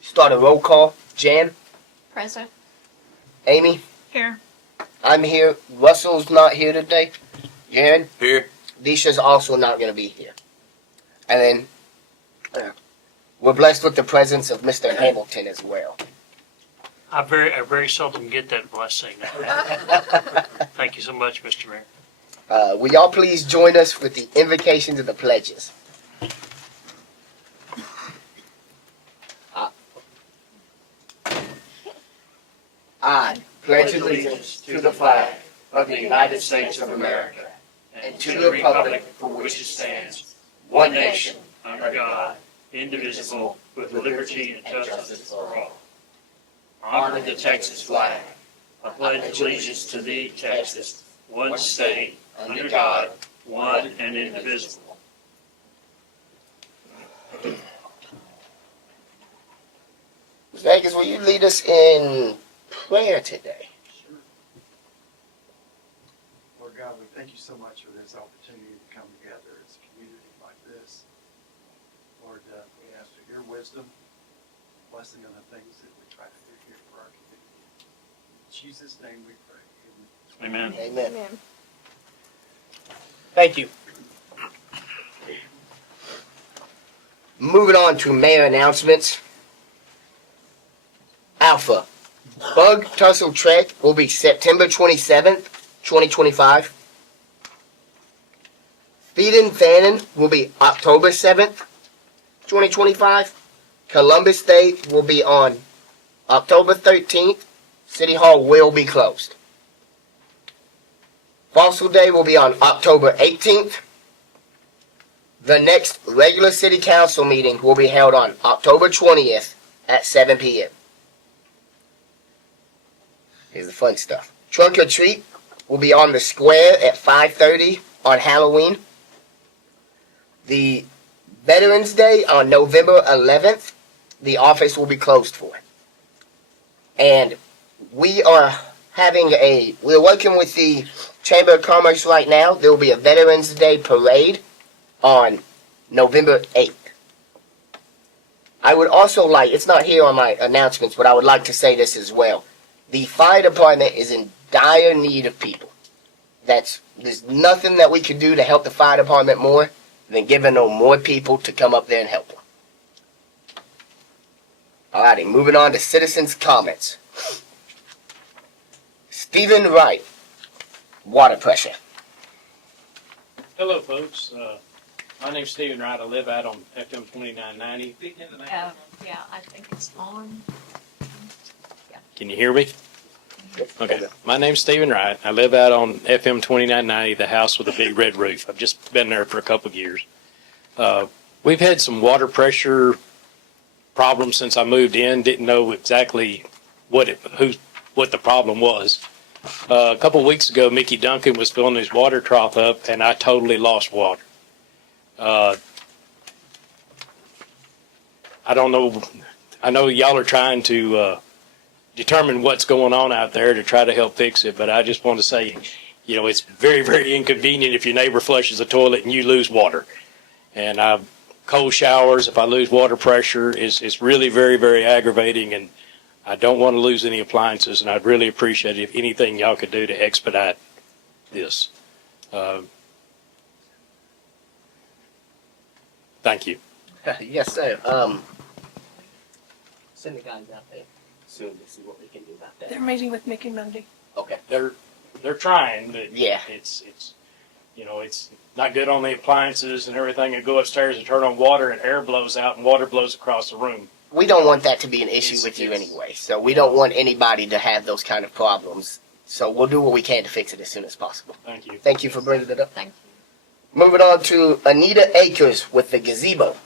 Start a roll call. Jan, Present. Amy, Here. I'm here. Russell's not here today. Jared, Here. Disha's also not going to be here. And then we're blessed with the presence of Mr. Hamilton as well. I very seldom get that blessing. Thank you so much, Mr. Mayor. Will y'all please join us with the invocation to the pledges? I pledge allegiance to the flag of the United States of America and to the republic for which it stands, one nation, under God, indivisible, with liberty and justice for all. Honor the Texas flag. I pledge allegiance to thee, Texas, one state, under God, one and indivisible. Vegas, will you lead us in prayer today? Sure. Lord God, we thank you so much for this opportunity to come together as a community like this. Lord, we ask for your wisdom, blessing on the things that we try to do here for our community. In Jesus' name we pray. Amen. Amen. Thank you. Moving on to mayor announcements. Alpha. Bug Tussle Trek will be September 27th, 2025. Feedin' Fannin will be October 7th, 2025. Columbus Day will be on October 13th. City Hall will be closed. Fossil Day will be on October 18th. The next regular city council meeting will be held on October 20th at 7 p.m. Here's the fun stuff. Trunk or Treat will be on the square at 5:30 on Halloween. The Veterans Day on November 11th, the office will be closed for. And we're working with the Chamber of Commerce right now. There will be a Veterans Day parade on November 8th. I would also like, it's not here on my announcements, but I would like to say this as well. The fire department is in dire need of people. There's nothing that we can do to help the fire department more than giving them more people to come up there and help them. Alrighty, moving on to citizens' comments. Stephen Wright, water pressure. Hello, folks. My name's Stephen Wright. I live out on FM 2990. Yeah, I think it's on. Can you hear me? Okay. My name's Stephen Wright. I live out on FM 2990, the house with a big red roof. I've just been there for a couple of years. We've had some water pressure problems since I moved in. Didn't know exactly what the problem was. A couple of weeks ago, Mickey Duncan was filling his water trough up, and I totally lost water. I don't know. I know y'all are trying to determine what's going on out there to try to help fix it, but I just want to say, it's very, very inconvenient if your neighbor flushes a toilet and you lose water. And cold showers, if I lose water pressure, is really very, very aggravating, and I don't want to lose any appliances, and I'd really appreciate it if anything y'all could do to expedite this. Thank you. Yes, sir. Send the guys out there soon to see what we can do about that. They're meeting with Mickey Monday. Okay. They're trying, but Yeah. it's not good on the appliances and everything. You go upstairs and turn on water and air blows out and water blows across the room. We don't want that to be an issue with you anyway, so we don't want anybody to have those kind of problems. So we'll do what we can to fix it as soon as possible. Thank you. Thank you for bringing it up. Thank you. Moving on to Anita Akers with the gazebo.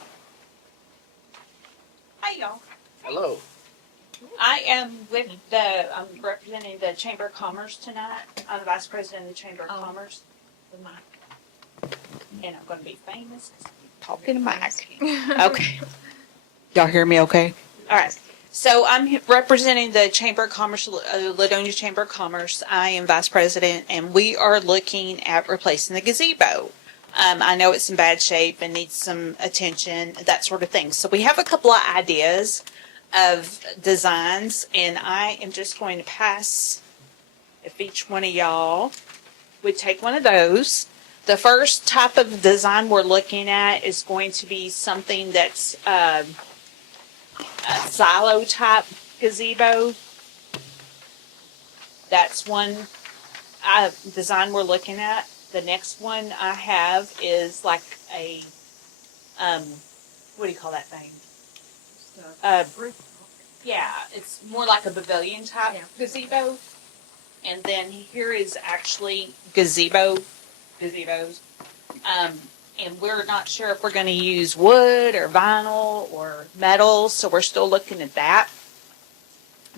Hi, y'all. Hello. I am I'm representing the Chamber of Commerce tonight. I'm the Vice President of the Chamber of Commerce. The mic. And I'm going to be famous because I'm talking to mic. Okay. Y'all hear me okay? All right. So I'm representing the Chamber of Commerce, Ladonia Chamber of Commerce. I am Vice President, and we are looking at replacing the gazebo. I know it's in bad shape and needs some attention, that sort of thing. So we have a couple of ideas of designs, and I am just going to pass, if each one of y'all would take one of those. The first type of design we're looking at is going to be something that's a silo type gazebo. That's one design we're looking at. The next one I have is like a, what do you call that thing? Yeah, it's more like a pavilion type gazebo. And then here is actually gazebos. And we're not sure if we're going to use wood or vinyl or metal, so we're still looking at that.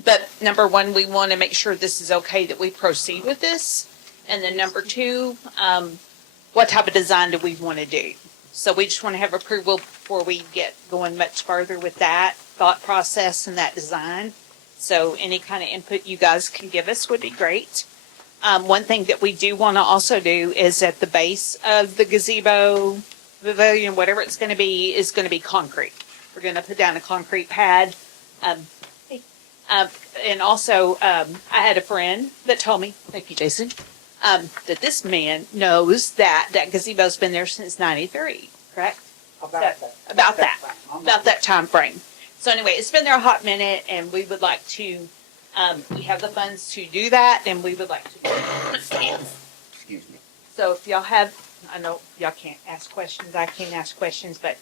But number one, we want to make sure this is okay that we proceed with this. And then number two, what type of design do we want to do? So we just want to have approval before we get going much further with that thought process and that design. So any kind of input you guys can give us would be great. One thing that we do want to also do is at the base of the gazebo, pavilion, whatever it's going to be, is going to be concrete. We're going to put down a concrete pad. And also, I had a friend that told me, thank you, Jason, that this man knows that gazebo's been there since '93, correct? About that time frame. So anyway, it's been there a hot minute, and we would like to, we have the funds to do that, and we would like to. Excuse me. So if y'all have, I know y'all can't ask questions, I can't ask questions, but,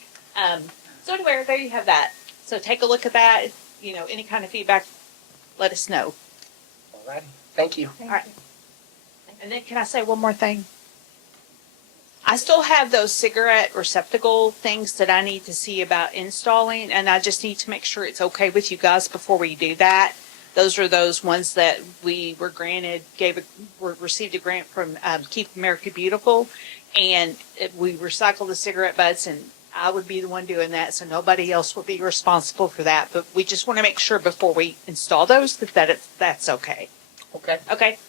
so anyway, there you have that. So take a look at that, you know, any kind of feedback, let us know. All right. Thank you. All right. And then can I say one more thing? I still have those cigarette receptacle things that I need to see about installing, and I just need to make sure it's okay with you guys before we do that. Those are those ones that we were granted, received a grant from Keep America Beautiful, and we recycle the cigarette butts, and I would be the one doing that, so nobody else would be responsible for that. But we just want to make sure before we install those that's okay. Okay. Okay?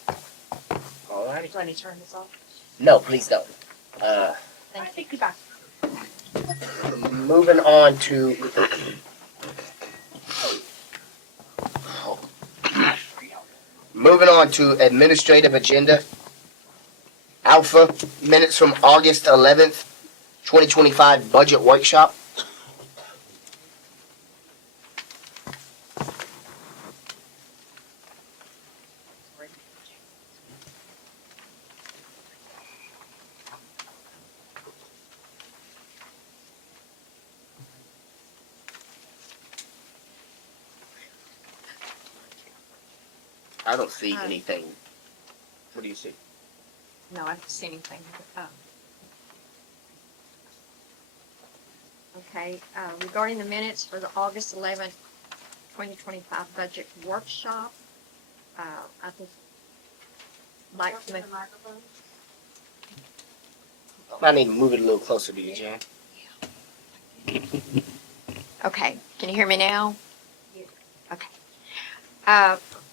All righty. Do I need to turn this off? No, please don't. Thank you. Bye. Moving on to administrative agenda. Alpha minutes from August 11th, 2025 budget workshop. I don't see anything. What do you see? No, I don't see anything. Okay, regarding the minutes for the August 11th, 2025 budget workshop, I think Mike, I need to move it a little closer to you, Jan. okay, can you hear me now? Okay.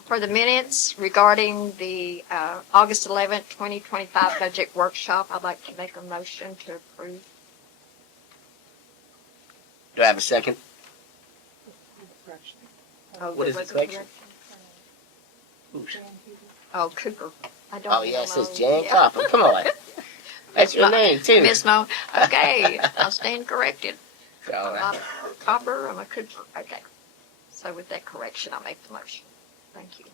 For the minutes regarding the August 11th, 2025 budget workshop, I'd like to make a motion to approve. Do I have a second? Oh, What there is the was a correction? Oh, Cooper. I don't Oh, yeah, it says know. Jan Yeah. Copper. Come on. That's your Miss Mo- name, too. Miss Mo, okay, I'll stand corrected. All I'm right. not a Copper, I'm a Cooper, okay. So with that correction, I'll make the motion. Thank you.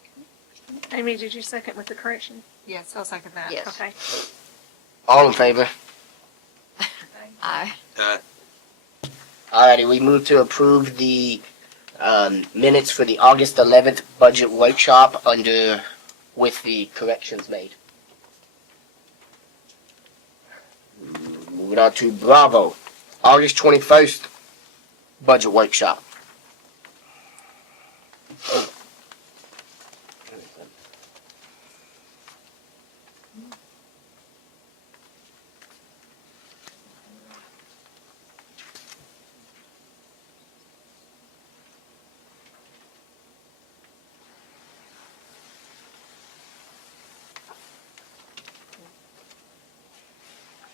Amy, did you second with the correction? Yes, I'll second that. Yes. Okay. All in favor? Aye. Alrighty, we move to approve the minutes for the August 11th budget workshop with the corrections made. Moving on to Bravo, August 21st budget workshop.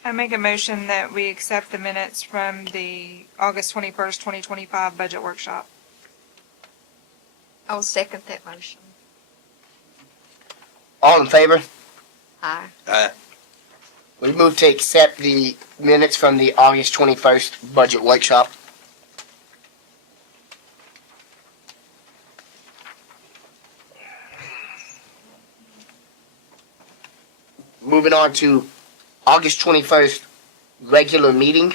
I make a motion that we accept the minutes from the August 21st, 2025 budget workshop. I'll second that motion. All in favor? Aye. We move to accept the minutes from the August 21st budget workshop. Moving on to August 21st regular meeting.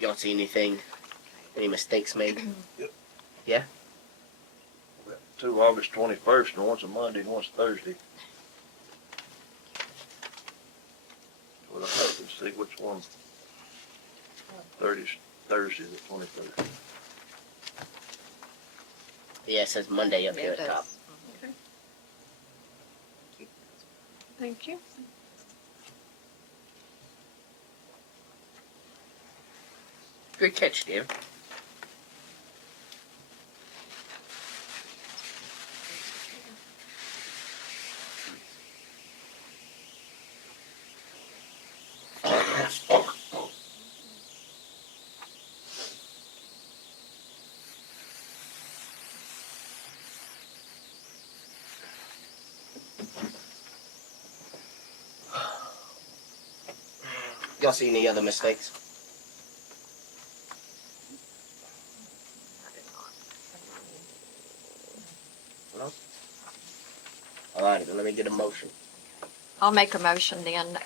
Y'all see anything? Any mistakes made? Two August 21st, and one's a Monday and one's Thursday. Well, I hope and see which one. 30's Thursday, the 23rd. Yeah, it says Monday up here It at the top. does. Thank you. Good catch, dear. Y'all see any other mistakes? No? All right, then let me get a motion. I'll make a motion then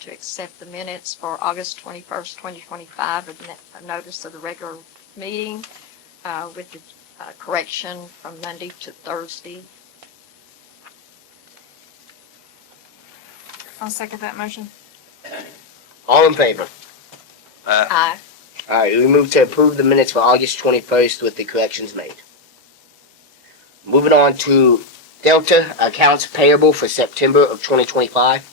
to accept the minutes for August 21st, 2025, a notice of the regular meeting with the correction from Monday to Thursday. I'll second that motion. All in favor? Aye. All right, we move to approve the minutes for August 21st with the corrections made. Moving on to Delta accounts payable for September of 2025.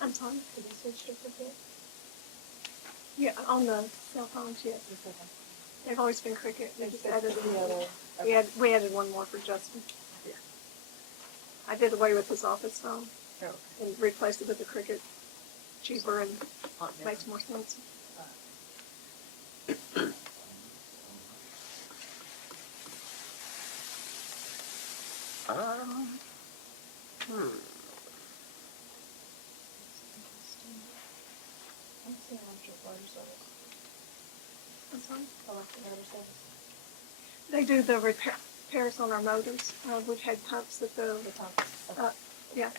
I'm sorry. Yeah, on the cell phones, yes. They've always been Cricket. They just added another. We added one more for Justin. I did away with his office phone and replaced it with the Cricket. Cheaper and makes more sense. Hmm. I'm sorry? They do the repairs on our motors. We've had pumps that yeah.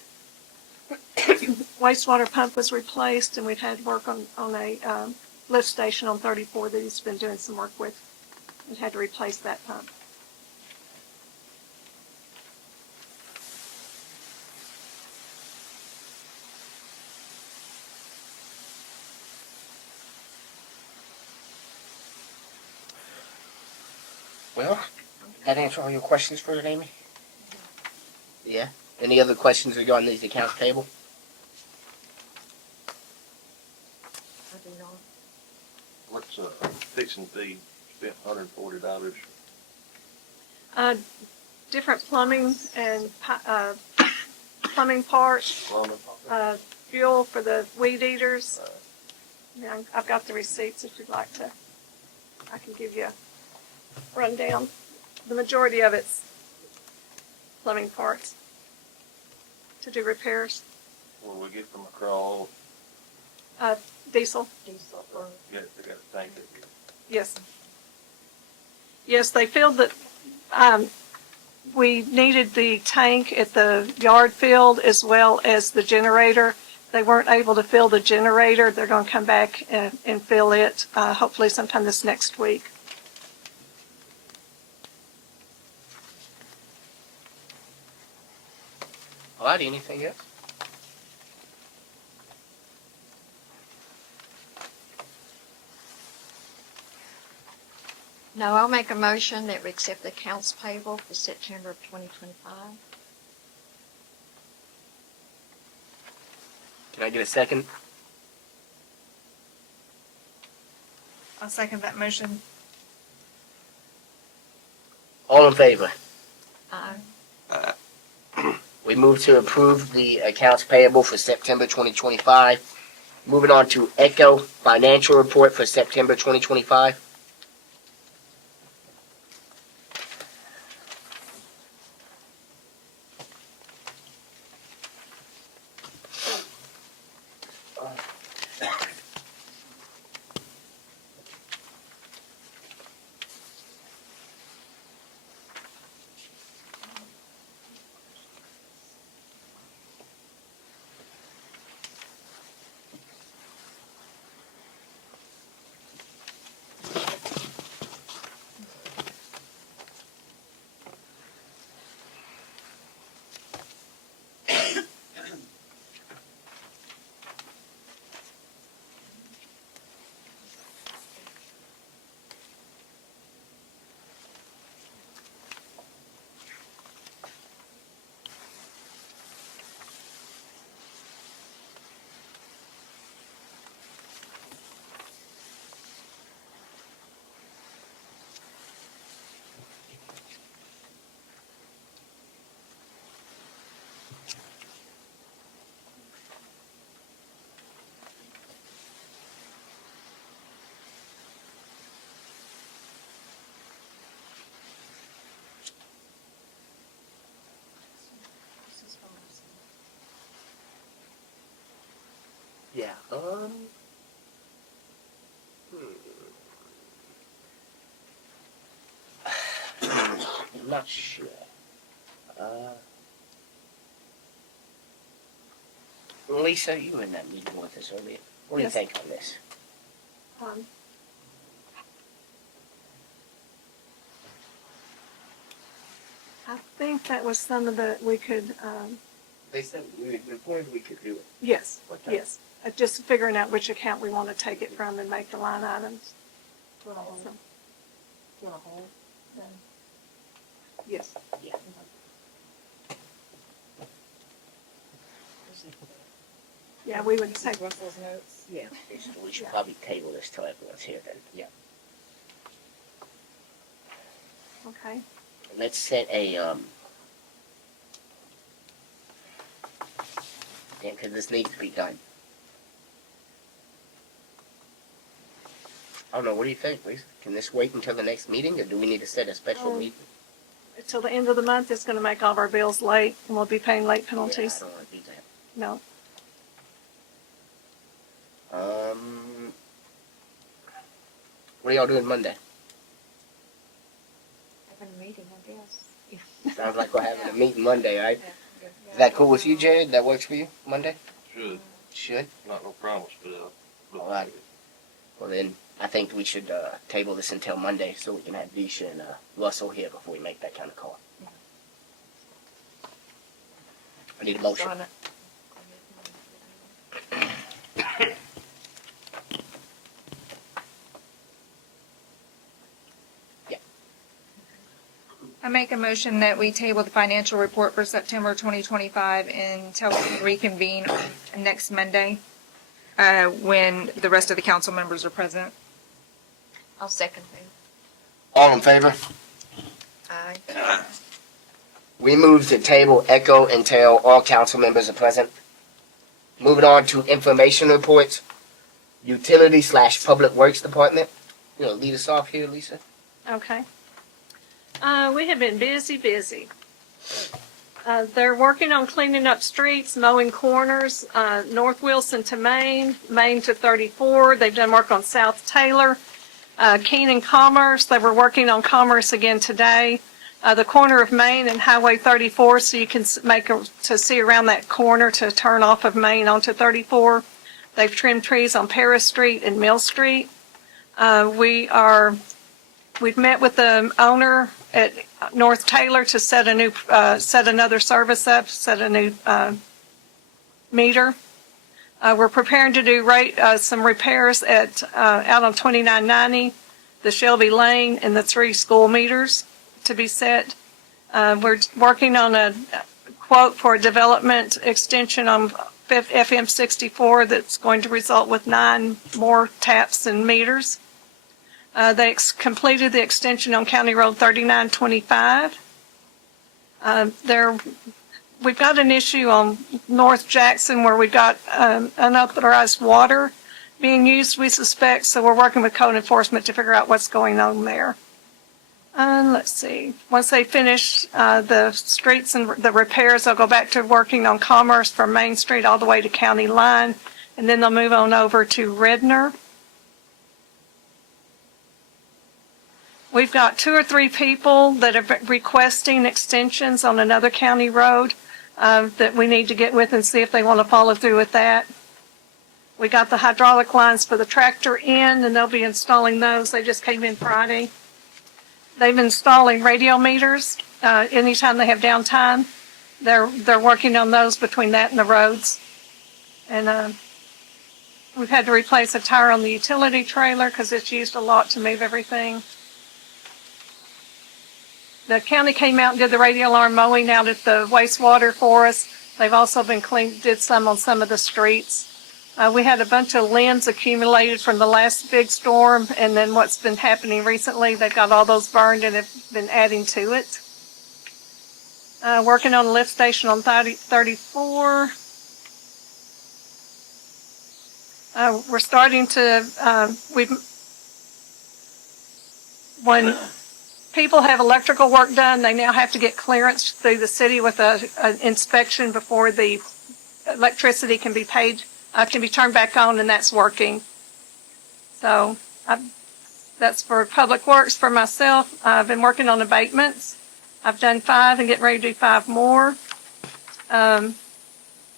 Wastewater pump was replaced, and we've had work on a lift station on 34 that he's been doing some work with. And had to replace that pump. Well, that answer all your questions for today, Amy? Yeah. Any other questions regarding these accounts payable? I do not. What's, fixing fee, spent $140, Different plumbing and, plumbing parts, plumbing? fuel for the weed eaters. Yeah, I've got the receipts if you'd like to. I can give you a rundown. The majority of it's plumbing parts to do repairs. What we get from a crawl, Diesel, they got a tank that yes. Yes, they filled the, we needed the tank at the yard field as well as the generator. They weren't able to fill the generator. They're going to come back and fill it, hopefully sometime this next week. All right, anything else? No, I'll make a motion that we accept the accounts payable for September of 2025. Can I get a second? I'll second that motion. All in favor? Aye. We move to approve the accounts payable for September 2025. Moving on to Echo financial report for September 2025. Yeah. I'm not sure. Lisa, you were in that meeting with us earlier. What do you Yes. think on this? I think that was some of the, we could, They said we could do it. yes, What time? yes. Just figuring out which account we want to take it from and make the line items. So, yes. Yeah. Yeah, we would take, Yeah. We should probably table this till everyone's here then. Yeah. okay. Let's set a, yeah, because this needs to be done. I don't know, what do you think, Lisa? Can this wait until the next meeting, or do we need to set a special Um, meeting? Till the end of the month, it's going to make all of our bills late and we'll be paying late Yeah, I penalties. don't want to do that. No. What are y'all doing Monday? Having a meeting, I guess. Sounds like we're having a meeting Monday, right? Is that cool with you, Jared? That works for you, Monday? should, Should? not no promise, but, All right. Well then, I think we should, table this until Monday so we can have Disha and, Russell here before we make that kind of call. I need a motion. I make a motion that we table the financial report for September 2025 until we can reconvene next Monday, when the rest of the council members are present. I'll second that. All in favor? Aye. We move to table Echo until all council members are present. Moving on to information reports. Utility/Public Works Department. You know, lead us off here, Lisa. Okay. We have been busy. They're working on cleaning up streets, mowing corners, North Wilson to Main, Main to 34. They've done work on South Taylor. Keenan Commerce, they were working on Commerce again today. The corner of Main and Highway 34, so you can to see around that corner to turn off of Main onto 34. They've trimmed trees on Paris Street and Mill Street. We've met with the owner at North Taylor to set another service up, set a new meter. We're preparing to do some repairs out on 2990, the Shelby Lane, and the 3 school meters to be set. We're working on a quote for a development extension on FM 64 that's going to result with 9 more taps and meters. They completed the extension on County Road 3925. We've got an issue on North Jackson where we've got unauthorized water being used, we suspect, so we're working with code enforcement to figure out what's going on there. Let's see. Once they finish the streets and the repairs, they'll go back to working on Commerce from Main Street all the way to County Line, and then they'll move on over to Redner. We've got 2 or 3 people that are requesting extensions on another county road that we need to get with and see if they want to follow through with that. We got the hydraulic lines for the tractor in, and they'll be installing those. They just came in Friday. They've been installing radio meters anytime they have downtime. They're working on those between that and the roads. And we've had to replace a tire on the utility trailer because it's used a lot to move everything. The county came out and did the radio alarm mowing out at the wastewater for us. They've also did some on some of the streets. We had a bunch of limbs accumulated from the last big storm, and then what's been happening recently, they've got all those burned and have been adding to it. Working on a lift station on 34. We're starting to, when people have electrical work done, they now have to get clearance through the city with an inspection before the electricity can be paid. Can be turned back on, and that's working. So that's for Public Works. For myself, I've been working on abatements. I've done 5 and getting ready to do 5 more.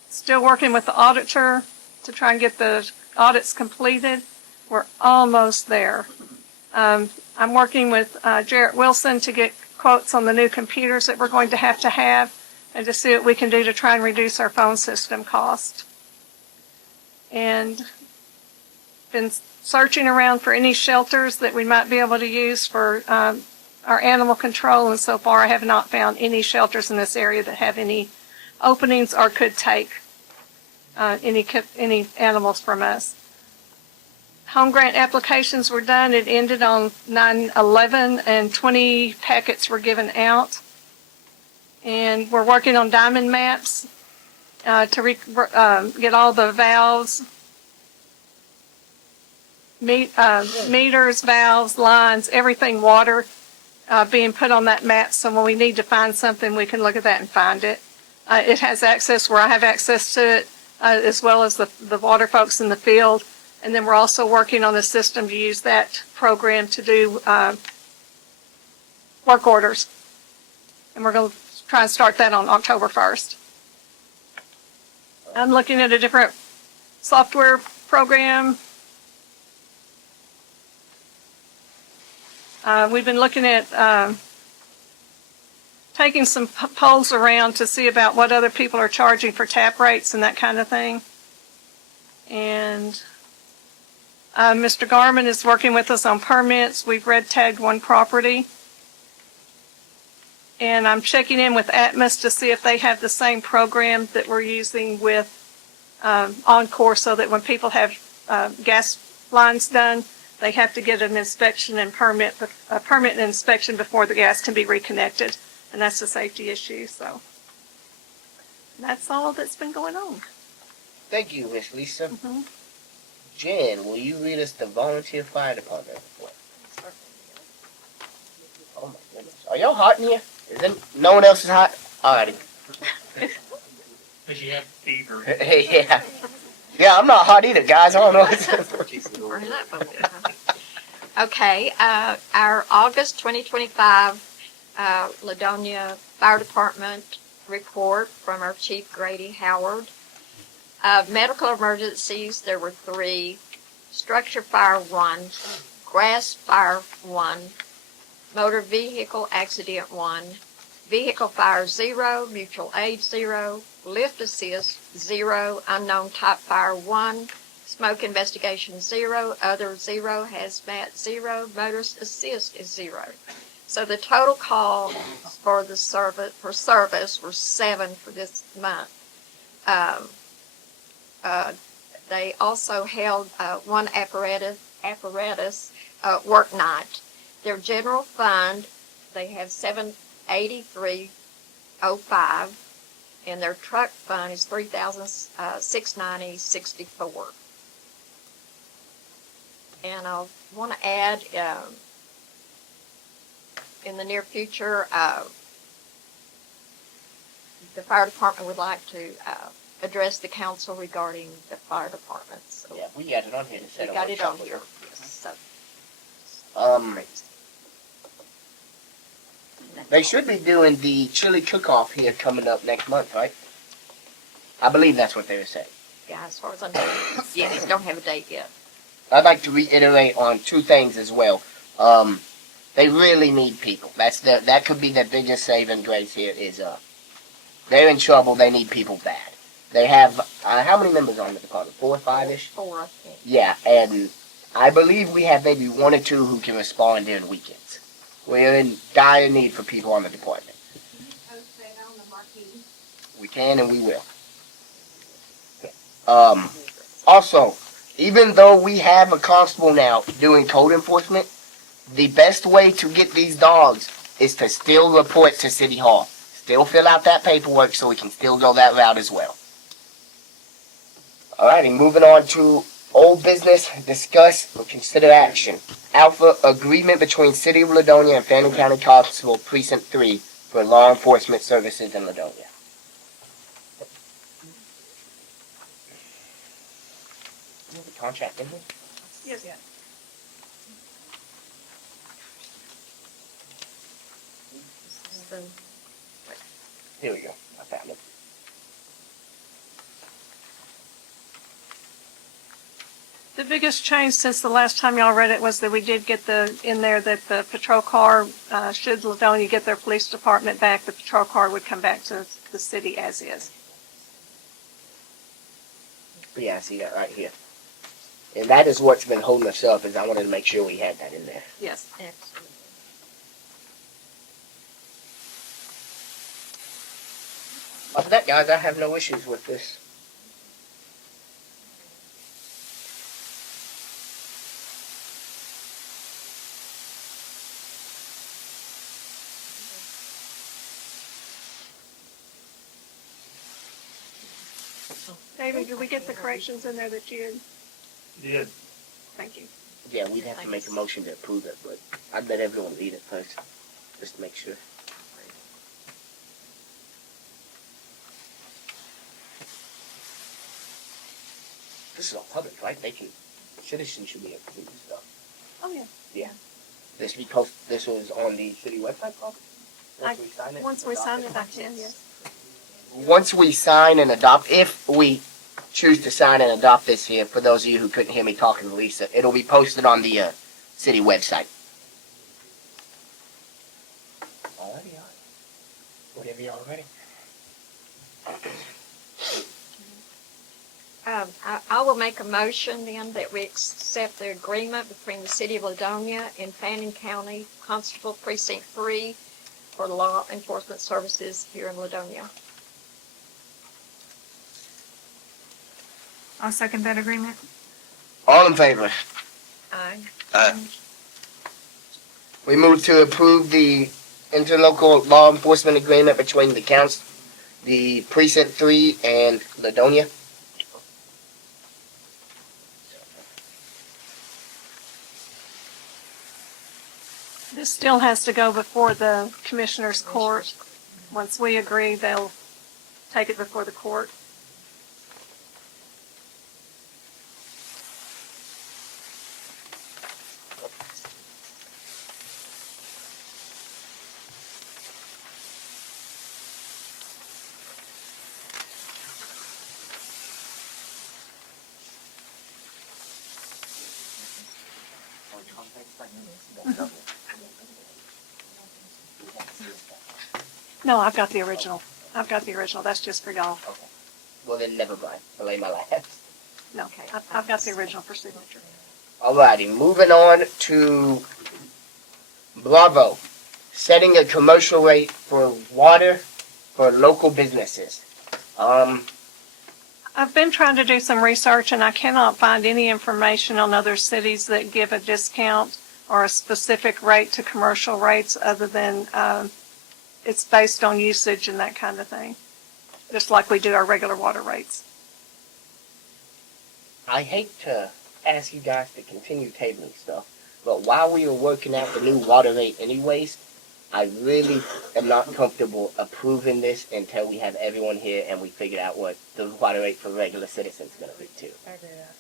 Still working with the auditor to try and get the audits completed. We're almost there. I'm working with Jarrett Wilson to get quotes on the new computers that we're going to have and to see what we can do to try and reduce our phone system cost. And been searching around for any shelters that we might be able to use for our animal control, and so far I have not found any shelters in this area that have any openings or could take any animals from us. Home grant applications were done. It ended on 9/11, and 20 packets were given out. And we're working on diamond maps to get all the valves, meters, valves, lines, everything water being put on that map, so when we need to find something, we can look at that and find it. It has access where I have access to it, as well as the water folks in the field. And then we're also working on a system to use that program to do work orders. And we're going to try and start that on October 1st. I'm looking at a different software program. We've been looking at taking some polls around to see about what other people are charging for tap rates and that kind of thing. And Mr. Garman is working with us on permits. We've red tagged 1 property. And I'm checking in with Atmos to see if they have the same program that we're using with Encore, so that when people have gas lines done, they have to get an inspection and a permit and inspection before the gas can be reconnected. And that's a safety issue, so that's all that's been going on. Thank you, Miss Lisa. Mhm. Jen, will you read us the volunteer fire department report? Oh my goodness. Are y'all hot in here? No one else is hot? Alrighty. Because you have fever. Yeah. Yeah, I'm not hot either, guys. I don't know. Burning up over there, huh? Okay, our August 2025 Ladonia Fire Department report from our Chief Grady Howard. Medical emergencies, there were 3. Structure fire 1, grass fire 1, motor vehicle accident 1, vehicle fire 0, mutual aid 0, lift assist 0, unknown type fire 1, smoke investigation 0, other 0, hazmat 0, motorist assist is 0. So the total calls for the service were 7 for this month. They also held one apparatus work night. Their general fund, they have $783.05, and their truck fund is $3,690.64. And I want to add, in the near future, the fire department would like to address the council regarding the fire department. So Yeah, we got it on here to we set up. got a it on workshop. here. Yes, so They should be doing the chili cook-off here coming up next month, right? I believe that's what they were saying. yeah, as far as I know, yes, don't have a date yet. I'd like to reiterate on 2 things as well. They really need people. That could be the biggest saving grace here is, they're in trouble. They need people bad. They have, how many members on the department? 4 or 5-ish? 4, I think. Yeah, and I believe we have maybe 1 or 2 who can respond during weekends. We're in dire need for people on the department. We can and we will. Also, even though we have a constable now doing code enforcement, the best way to get these dogs is to still report to City Hall. Still fill out that paperwork so we can still go that route as well. Alrighty, moving on to old business, discuss or consider action. Alpha agreement between City of Ladonia and Fannin County Constable Precinct 3 for law enforcement services in Ladonia. You have a contract in here? Yes. So, Here we go. I found it. The biggest change since the last time y'all read it was that we did get in there that the patrol car, should Ladonia get their police department back, the patrol car would come back to the city as is. Yeah, I see that right here. And that is what's been holding us up, is I wanted to make sure we had that in there. Yes. excellent. After that, guys, I have no issues with this. David, did we get the corrections in there that you had? Yeah. Thank you. Yeah, we'd have to make a motion to approve it, but I'd let everyone read it first, just to make sure. This is all public, right? Citizens should be able to see this stuff. Oh, yeah. This was on the city website, probably? Once we sign it? Once we sign it, I can, yes. Once we sign and adopt, if we choose to sign and adopt this here, for those of you who couldn't hear me talking to Lisa, it'll be posted on the city website. Alrighty, whatever y'all ready. I will make a motion then that we accept the agreement between the City of Ladonia and Fannin County Constable Precinct 3 for law enforcement services here in Ladonia. I'll second that agreement. All in favor? Aye. We move to approve the interlocal law enforcement agreement between the council, the precinct 3 and Ladonia. This still has to go before the commissioner's court. Once we agree, they'll take it before the court. No, I've got the original. I've got the original. That's just for y'all. Well, then never mind. I'll lay my last. No, I've got the original for signature. Alrighty, moving on to Bravo. Setting a commercial rate for water for local businesses. I've been trying to do some research and I cannot find any information on other cities that give a discount or a specific rate to commercial rates other than it's based on usage and that kind of thing, just like we do our regular water rates. I hate to ask you guys to continue tabling stuff, but while we are working out the new water rate anyways, I really am not comfortable approving this until we have everyone here and we figure out what the water rate for regular citizens is going to be too. I agree with that.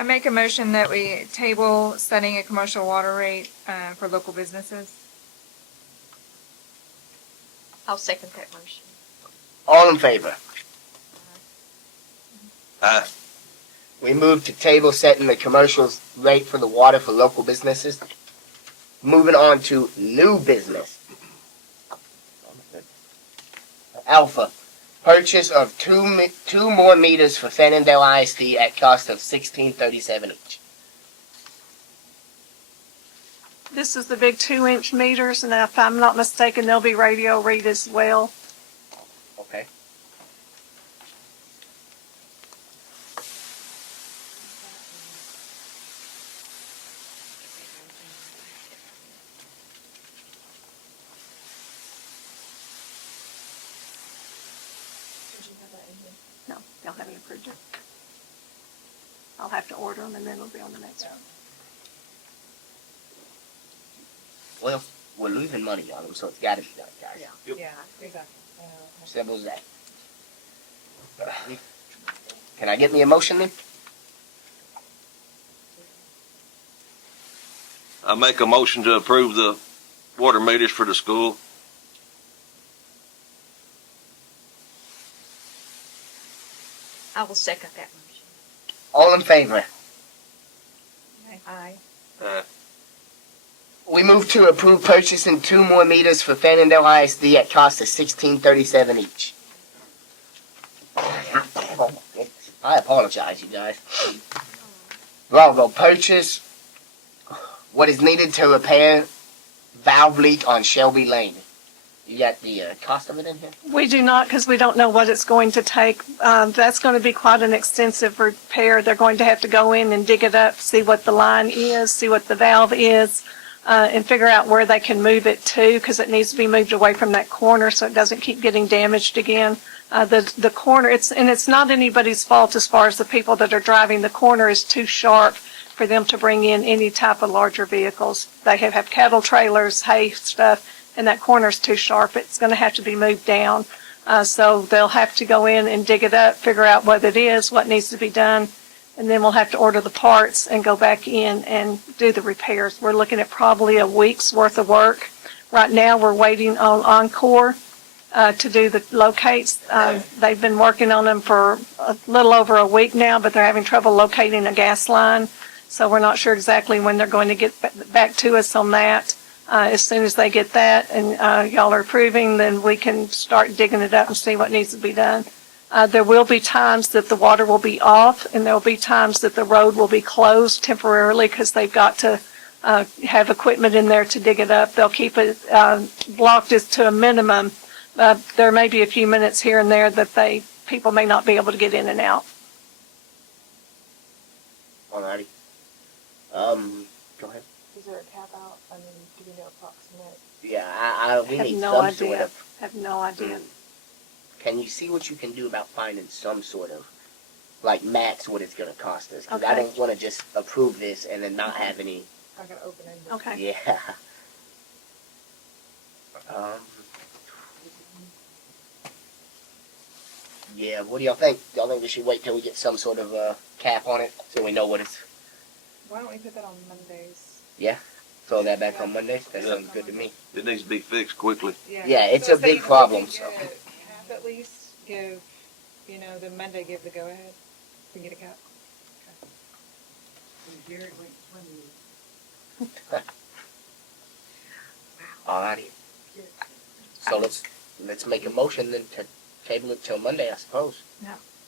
I make a motion that we table setting a commercial water rate for local businesses. I'll second that motion. All in favor? Aye. We move to table setting the commercial rate for the water for local businesses. Moving on to new business. Alpha. Purchase of two more meters for Fannondale ISD at cost of $16.37 each. This is the big 2-inch meters, and if I'm not mistaken, they'll be radio read as well. Okay. No, y'all haven't approved it. I'll have to order them and then it'll be on the next one. Well, we're losing money on them, so it's got to be done, guys. Yeah, exactly. Simple as that. Can I get me a motion then? I make a motion to approve the water meters for the school. I will second that motion. All in favor? Aye. We move to approve purchasing two more meters for Fannondale ISD at cost of $16.37 each. I apologize, you guys. Bravo, purchase what is needed to repair valve leak on Shelby Lane. You got the cost of it in here? We do not, because we don't know what it's going to take. That's going to be quite an extensive repair. They're going to have to go in and dig it up, see what the line is, see what the valve is, and figure out where they can move it to, because it needs to be moved away from that corner so it doesn't keep getting damaged again. The corner, it's not anybody's fault as far as the people that are driving. The corner is too sharp for them to bring in any type of larger vehicles. They have cattle trailers, hay stuff, and that corner's too sharp. It's going to have to be moved down. So they'll have to go in and dig it up, figure out what it is, what needs to be done, and then we'll have to order the parts and go back in and do the repairs. We're looking at probably a week's worth of work. Right now, we're waiting on Encore to do the locates. They've been working on them for a little over a week now, but they're having trouble locating a gas line. So we're not sure exactly when they're going to get back to us on that. As soon as they get that and y'all are approving, then we can start digging it up and see what needs to be done. There will be times that the water will be off, and there will be times that the road will be closed temporarily because they've got to have equipment in there to dig it up. They'll keep it blocked as to a minimum. There may be a few minutes here and there that people may not be able to get in and out. Alrighty. Go ahead. Is there a cap out? I mean, do we know approximate? Yeah, we Have need no some sort idea. of. Have no idea. Can you see what you can do about finding some sort of, like, max what it's gonna cost us? Because I Okay. don't want to just approve this and then not have any. I gotta open it. Okay. Yeah. Um. Yeah. What do y'all think? Y'all think we should wait till we get some sort of cap on it so we know what it's? Why don't we put that on Mondays? Throw that back on Monday. That Yeah. sounds good to me. It needs to be fixed quickly. Yeah, it's a big problem, so. Cap at least, give, the Monday give the go-ahead, we get a cap. Alrighty. So let's make a motion then to table it till Monday, I suppose.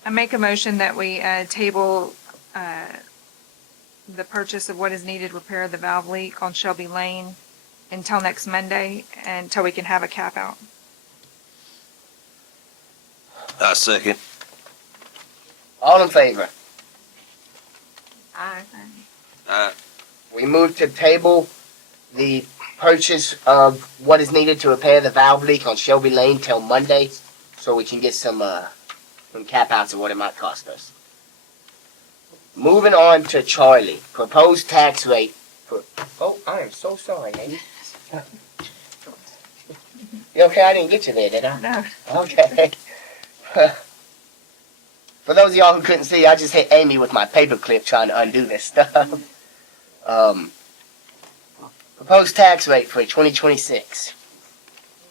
I make a motion that we table the purchase of what is needed, repair the valve leak on Shelby Lane until next Monday, until we can have a cap out. I second. All in favor? Aye. We move to table the purchase of what is needed to repair the valve leak on Shelby Lane till Monday, so we can get some cap outs of what it might cost us. Moving on to Charlie, proposed tax rate for, oh, I am so sorry, Amy. You okay? I didn't get you there, did I? No. Okay. For those of y'all who couldn't see, I just hit Amy with my paperclip trying to undo this stuff. Proposed tax rate for 2026.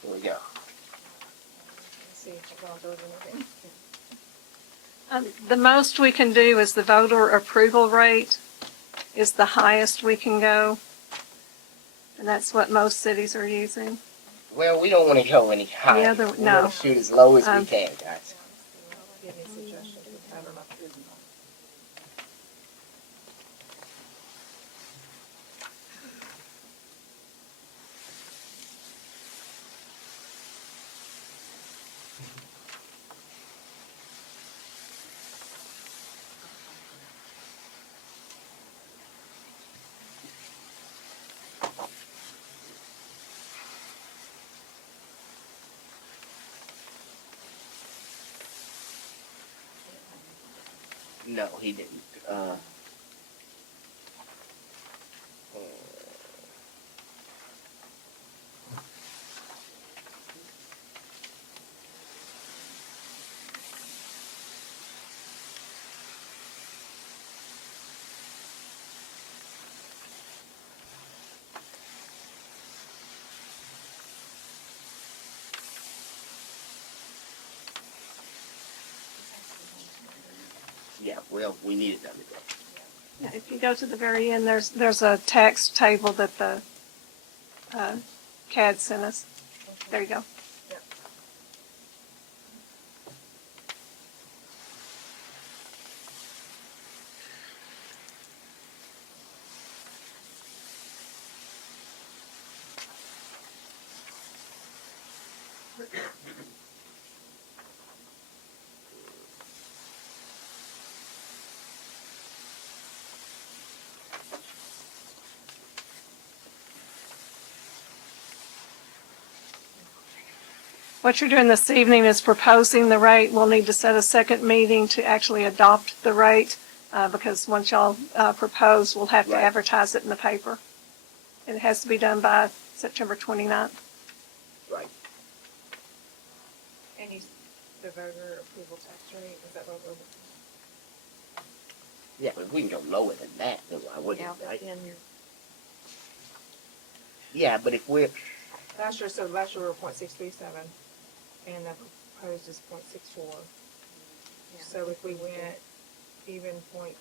Here we go. The most we can do is the voter approval rate is the highest we can go. And that's what most cities are using. Well, we don't want to go any higher. The other- We no. want to shoot as low as we Um, can, guys. No, he didn't. Yeah, well, we need it done today. Yeah, if you go to the very end, there's a tax table that the CAD sent us. There you go. What you're doing this evening is proposing the rate. We'll need to set a second meeting to actually adopt the rate, because once y'all propose, we'll have to Right. advertise it in the paper. And it has to be done by September 29th. Right. And the voter approval tax rate, is that what we're? Yeah, but if we can go lower than that, then I wouldn't, Yeah, right? but then you're, Yeah, but if we're, Last year we were 0.637, and the proposed is 0.64. So if we went even point.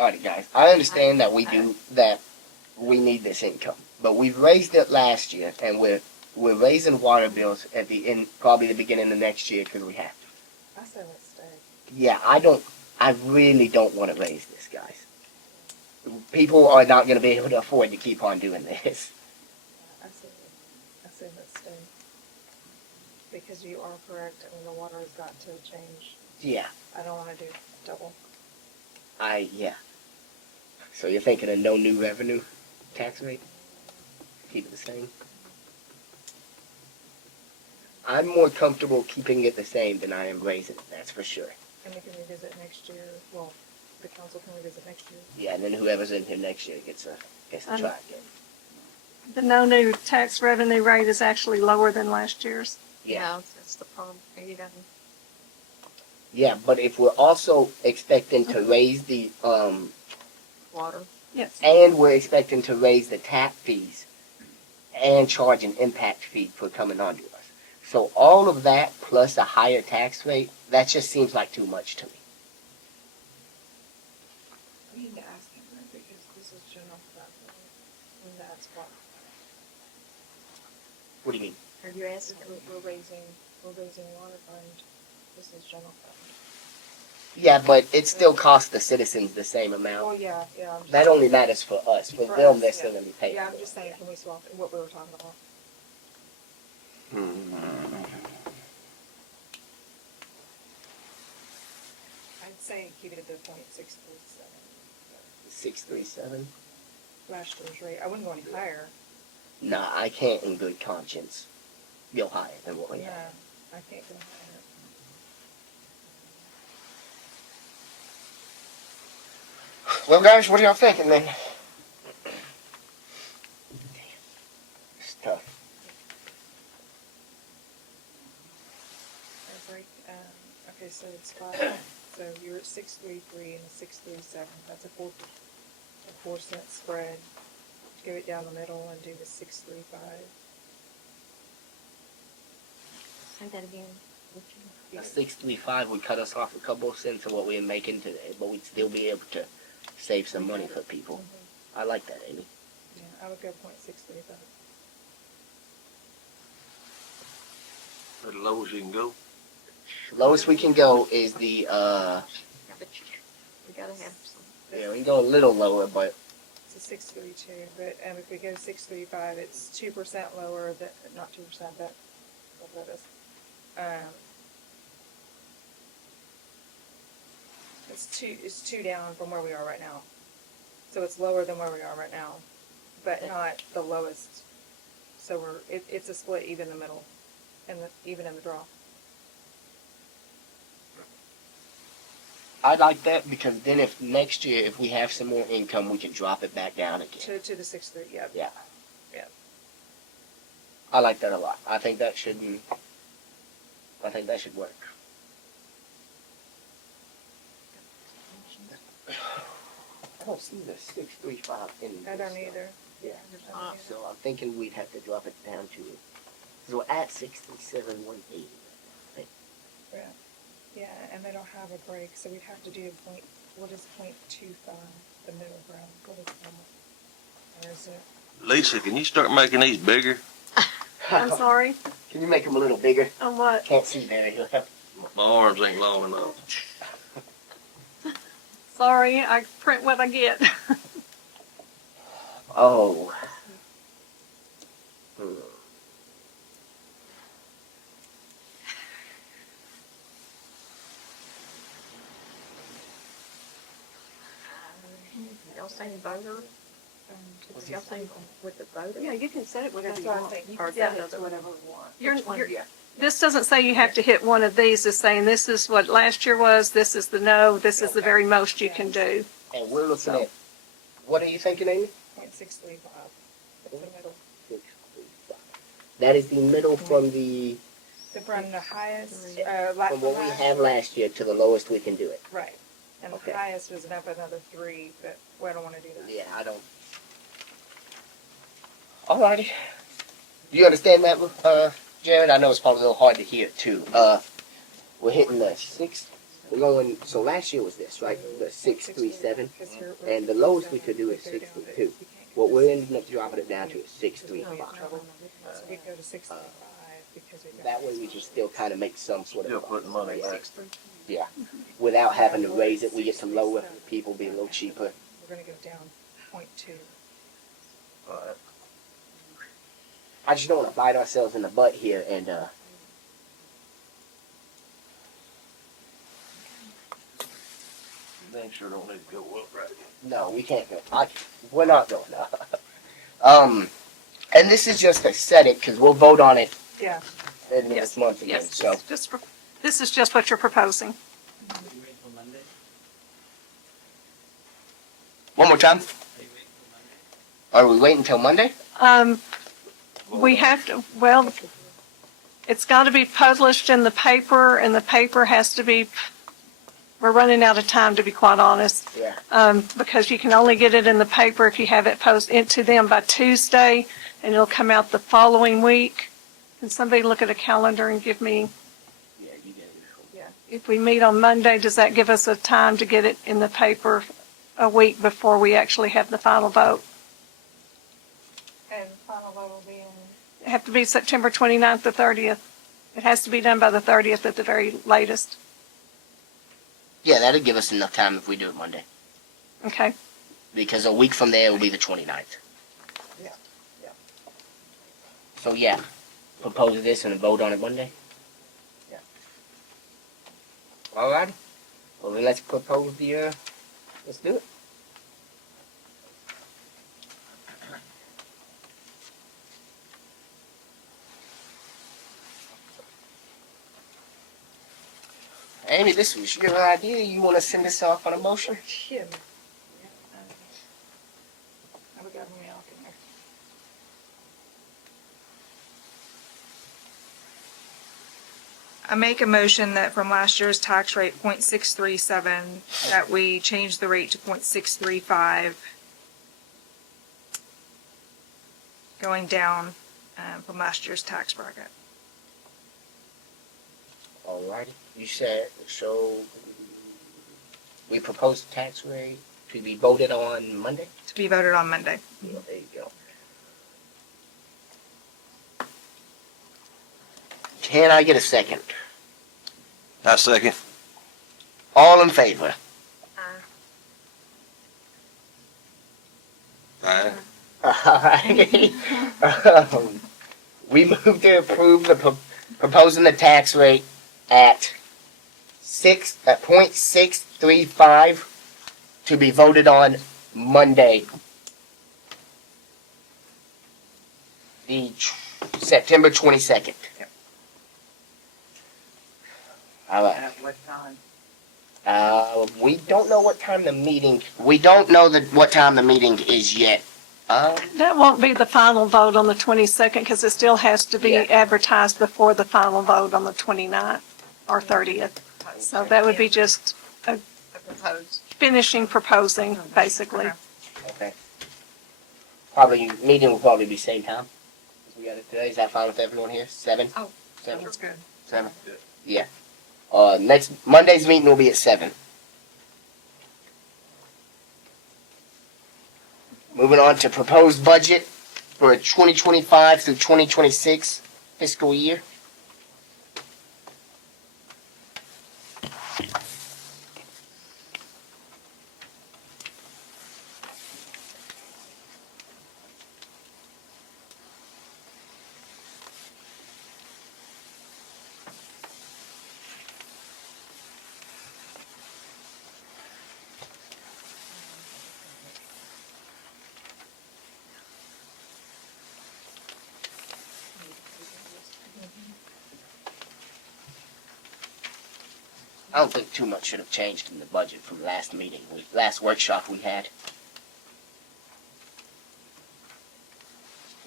Alrighty, guys. I understand that we need this income, but we've raised it last year, and we're raising water bills at the probably the beginning of next year because we have to. I say let's stay. Yeah, I really don't want to raise this, guys. People are not going to be able to afford to keep on doing this. I say let's stay. Because you are correct, I mean, the water has got to change. Yeah, I don't wanna do double. yeah. So you're thinking of no new revenue tax rate? Keep it the same? I'm more comfortable keeping it the same than I am raising it, that's for sure. And we can revisit next year, well, the council can revisit next year. Yeah, and then whoever's in here next year gets to try again. The no new tax revenue rate is actually lower than last year's. Yeah. No, that's the problem. You don't- Yeah, but if we're also expecting to raise the, Water. Yes. and we're expecting to raise the tap fees and charge an impact fee for coming onto us. So all of that plus a higher tax rate, that just seems like too much to me. We need to ask him that because this is general fund, and that's why. What do you mean? Are you asking? We're raising water fund, this is general fund. Yeah, but it still costs the citizens the same Oh, amount. yeah, I'm just. That only matters for us. For For them, us, they're yeah. still gonna be paying. Yeah, I'm for just it. saying, can we swap what we were talking about? I'd say keep it at the 0.647, 637. last year's rate, I wouldn't go any higher. Nah, I can't in good conscience go higher than what we No, have. I can't go higher. Well, guys, what are y'all thinking then? It's tough. It's like, okay, so it's 5, so you're at 633 and a 637, that's a 4-cent spread. Go it down the middle and do the 635. Say that again. A 635 would cut us off a couple of cents of what we're making today, but we'd still be able to save some money for people. I like that, Amy. Yeah, I would go 0.635. The lowest you can go. Lowest we can go is the Yeah, but we gotta have some. yeah, we can go a little lower, but It's a 632, but if we go 635, it's 2% lower than, not 2%, but what that is. It's two down from where we are right now. So it's lower than where we are right now, but not the lowest. So it's a split even in the middle, even in the draw. I like that because then if next year if we have some more income, we can drop it back down again. To the 6.3, yep. Yeah. Yeah. I like that a lot. I think that should work. I don't see the 635 in I this don't stuff. either. Yeah. I don't either. So I'm thinking we'd have to drop it down to, so we're at 67,180. Yeah, and they don't have a break, so we'd have to do what is 0.25, the middle ground, what is that? Or is it? Lisa, can you start making these bigger? I'm sorry. Can you make them a little bigger? On what? Can't see very well. My arms ain't long enough. Sorry, I print what I get. Oh. Hmm. Y'all saying voter? Y'all saying with the voter? Yeah, you can set it whatever That's you what I want. think. You Or can set that it to whatever we want. You're- This doesn't say you have to hit one of these. It's saying this is what last year was, this is the no, this is the very most you can do. And we're looking at, what are you thinking, Amy? 0.635, that's the middle. 635. That is the middle from the, From the highest, from what we have last year to the lowest we can do it. Right, and Okay. the highest was up another 3, but we don't wanna do that. Yeah, I don't. Alrighty. Do you understand that, Jared? I know it's probably a little hard to hear too. We're hitting the 6, we're going, so last year was this, right? The 637, and the lowest we could do is 632. What we're ending up dropping it down to is 635. So we go to 635 because we got. That way we can still kind of make some sort of. Still putting money back. Yeah, without having to raise it, we get to lower, people be a little cheaper. We're gonna go down 0.2. Alright. I just don't want to bite ourselves in the butt here and, Things sure don't need to go up right now. no, we can't go, we're not going up. And this is just to set it, because we'll vote on it Yeah, in this month again, yes, so. this is just what you're proposing. One more time? Are we waiting until Monday? We have to, well, it's got to be published in the paper, and the paper has to be, we're running out of time, to be quite honest. Yeah. Because you can only get it in the paper if you have it posted into them by Tuesday, and it'll come out the following week. Can somebody look at a calendar and give me, Yeah, you get it. yeah, if we meet on Monday, does that give us a time to get it in the paper a week before we actually have the final vote? And final vote will be in. It have to be September 29th to 30th. It has to be done by the 30th at the very latest. Yeah, that'll give us enough time if we do it Monday, Okay? because a week from there will be the 29th. Yeah, yeah. So yeah, propose this and vote on it Monday? Yeah. All right. Well, then let's propose the, let's do it. Amy, this was your idea. You want to send this off on a motion? Yeah. Now we got me off in there. I make a motion that from last year's tax rate, 0.637, that we change the rate to 0.635, going down from last year's tax bracket. All righty. You said, so we proposed the tax rate to be voted on Monday? To be voted on Monday. Yeah, there you go. Can I get a second? I second. All in favor? Alright. Alright. We move to approve the proposing the tax rate at 0.635 to be voted on Monday, September 22nd. Yep. All right. At what time? We don't know what time the meeting. We don't know what time the meeting is yet. That won't be the final vote on the 22nd because it still has to be Yeah. advertised before the final vote on the 29th or 30th. So that would be just finishing proposing, basically. Okay. Okay. Probably meeting will probably be same time. As we got it today. Is that fine with everyone here? 7? Oh, 7. That's good. 7. Yeah. Next Monday's meeting will be at 7. Moving on to proposed budget for 2025 through 2026 fiscal year. I don't think too much should have changed in the budget from last meeting, last workshop we had.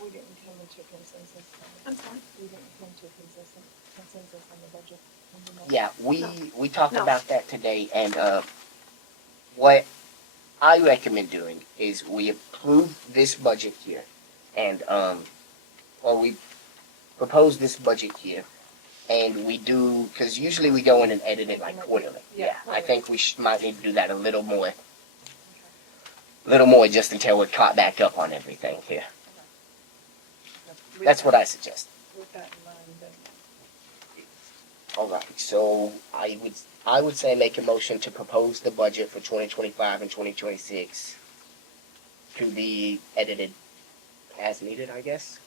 We didn't come into consensus. I'm sorry. We didn't come to consensus on the budget. Yeah, we talked No. about that today, and what I recommend doing is we approve this budget here, and or we propose this budget here, and we do, because usually we go in and edit it like quarterly. Yeah. I think we might need to do that a little more just until we're caught back up on everything here. That's what I suggest. With that in mind, then. All right, so I would say make a motion to propose the budget for 2025 and 2026 to be edited as needed, I guess.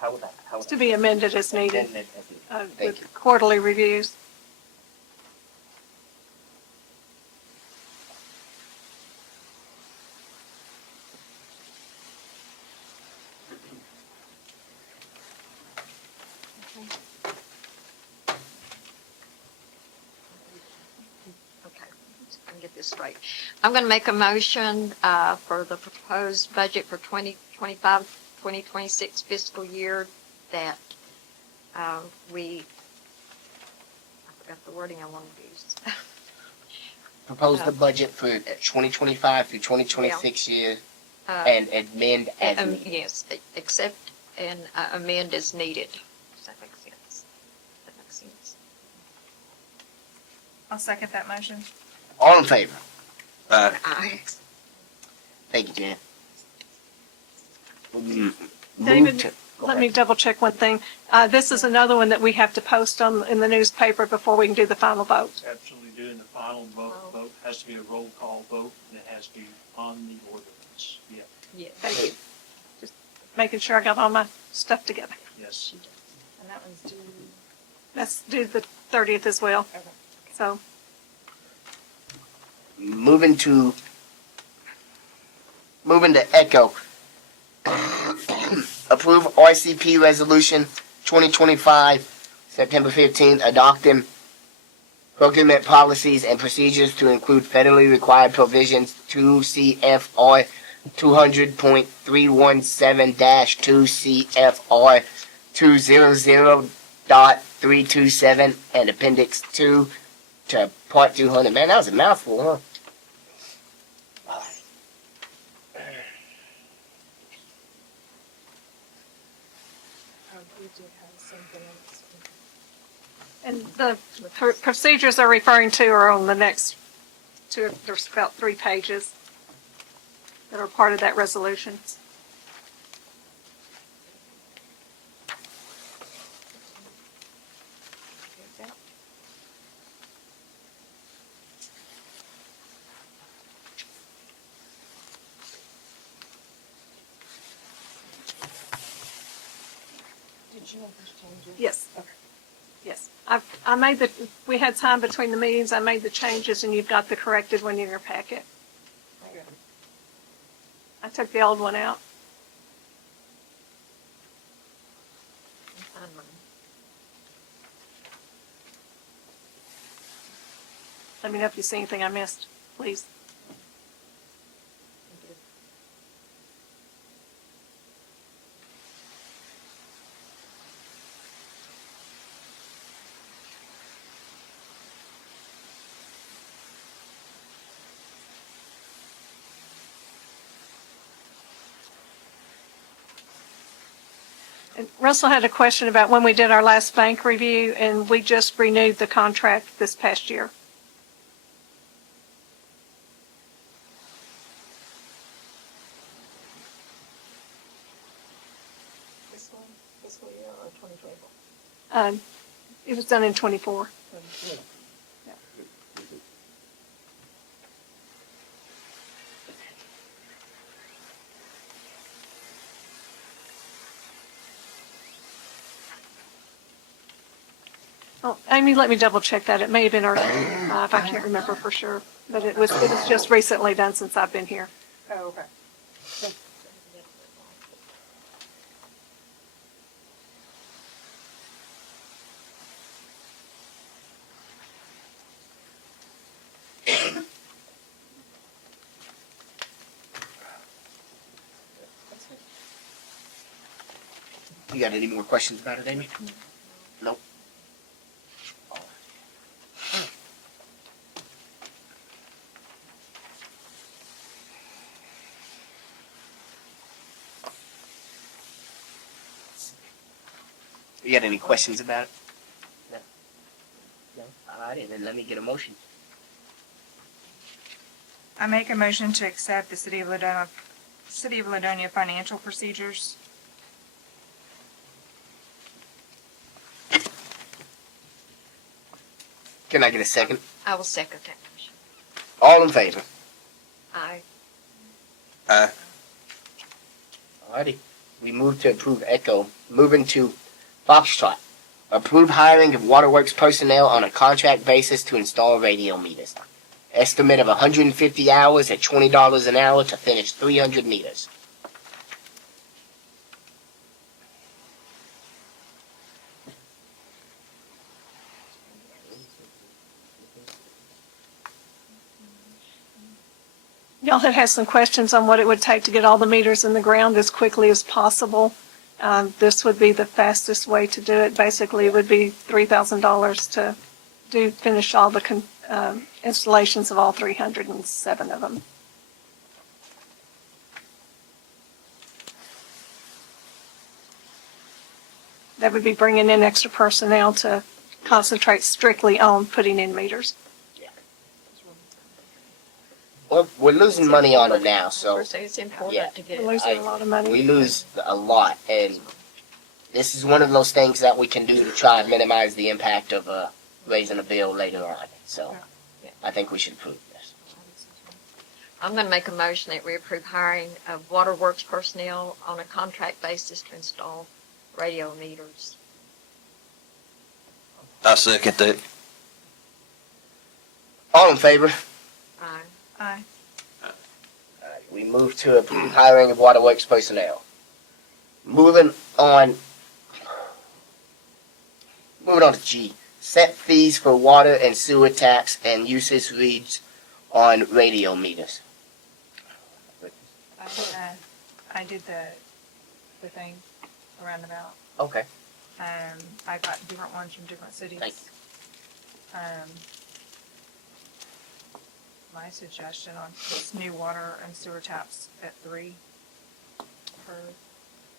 How would that? To be amended as needed, Amended as needed. Thank you. with quarterly reviews. Okay, let's get this straight. I'm going to make a motion for the proposed budget for 2025, 2026 fiscal year that I forgot the wording I wanted to use. Propose the budget for 2025 through 2026 year and amend as needed. Yes, accept and amend as needed. Does that make sense? That makes sense. I'll second that motion. All in favor? Aye. Thank you, Jan. Move David, to- go Let ahead. me double check one thing. This is another one that we have to post in the newspaper before we can do the final vote. Absolutely doing the final vote has to be a roll call vote, and it has to be on the ordinance. Yeah, Yes. Thank you. Just making sure I got all my stuff together. yes. And that one's due. Let's do the 30th as well. Okay. So, Moving to Echo. Approve RCP Resolution 2025, September 15th, adopting procurement policies and procedures to include federally required provisions 2 CFR 200.317-2 CFR 200.327 and Appendix 2 to Part 200. Man, that was a mouthful, huh? We did have something else. and the procedures they're referring to are on the next two, there's about 3 pages that are part of that resolution. Did you make those changes? Yes. Okay. Yes. We had time between the meetings. I made the changes and you've got the corrected one in your packet. Okay. I took the old one out. Let me know if you see anything I missed, please. And Russell had a question about when we did our last bank review, and we just renewed the contract this past year. This one, fiscal year or 2024? It was done in '24. Yeah. Oh, Amy, let me double check that. It may have been early, if I can't remember for sure. But it was just recently done since I've been here. Oh, okay. You got any more questions about it, Amy? Nope. You got any questions about it? Alright, and then let me get a motion. I make a motion to accept the City of Ladonia financial procedures. Can I get a second? I will second that motion. All in favor? Aye. Alrighty. We move to approve Echo. Moving to Foxtrot. Approve hiring of waterworks personnel on a contract basis to install radio meters. Estimate of 150 hours at $20 an hour to finish 300 meters. Y'all had had some questions on what it would take to get all the meters in the ground as quickly as possible. This would be the fastest way to do it. Basically, it would be $3,000 to finish all the installations of all 307 of them. That would be bringing in extra personnel to concentrate strictly on putting in meters. Well, we're losing money on them now, so It's important yeah. to get We're it. losing a lot of money. we lose a lot. And this is one of those things that we can do to try and minimize the impact of raising a bill later on. So I think we should approve this. I'm gonna make a motion that we approve hiring of waterworks personnel on a contract basis to install radio meters. I second that. All in favor? Aye. Aye. We move to approve hiring of waterworks personnel. Moving on to G. Set fees for water and sewer taps and usage reads on radio meters. I did the thing around about. Okay. I got different ones from different cities. Thank My suggestion on this new water and sewer taps at 3 for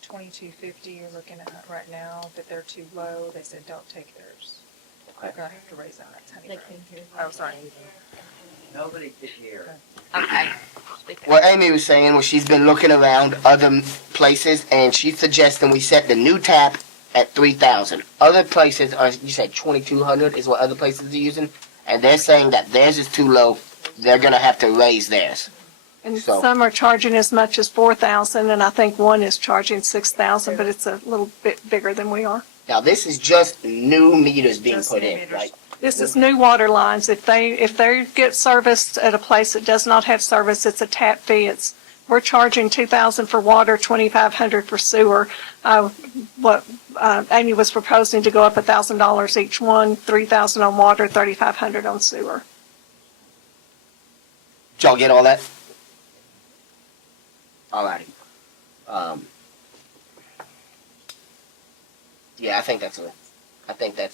$22.50. You're looking at right now that they're too low. They said don't take theirs. You're gonna have to raise that. That's Honey They Road. can hear. Oh, sorry. Nobody could hear. Okay. Speak up. What Amy was saying was she's been looking around other places and she's suggesting we set the new tap at 3,000. Other places are, you said 2,200 is what other places are using, and they're saying that theirs is too low. They're gonna have to raise theirs. And So- some are charging as much as 4,000, and I think one is charging 6,000, but it's a little bit bigger than we are. Now this is just new meters being Just put new in, meters. right? This is new water lines. If they get serviced at a place that does not have service, it's a tap fee. We're charging 2,000 for water, 2,500 for sewer. Amy was proposing to go up $1,000 each one, 3,000 on water, 3,500 on sewer. Did y'all get all that? Alrighty. Yeah, I think that's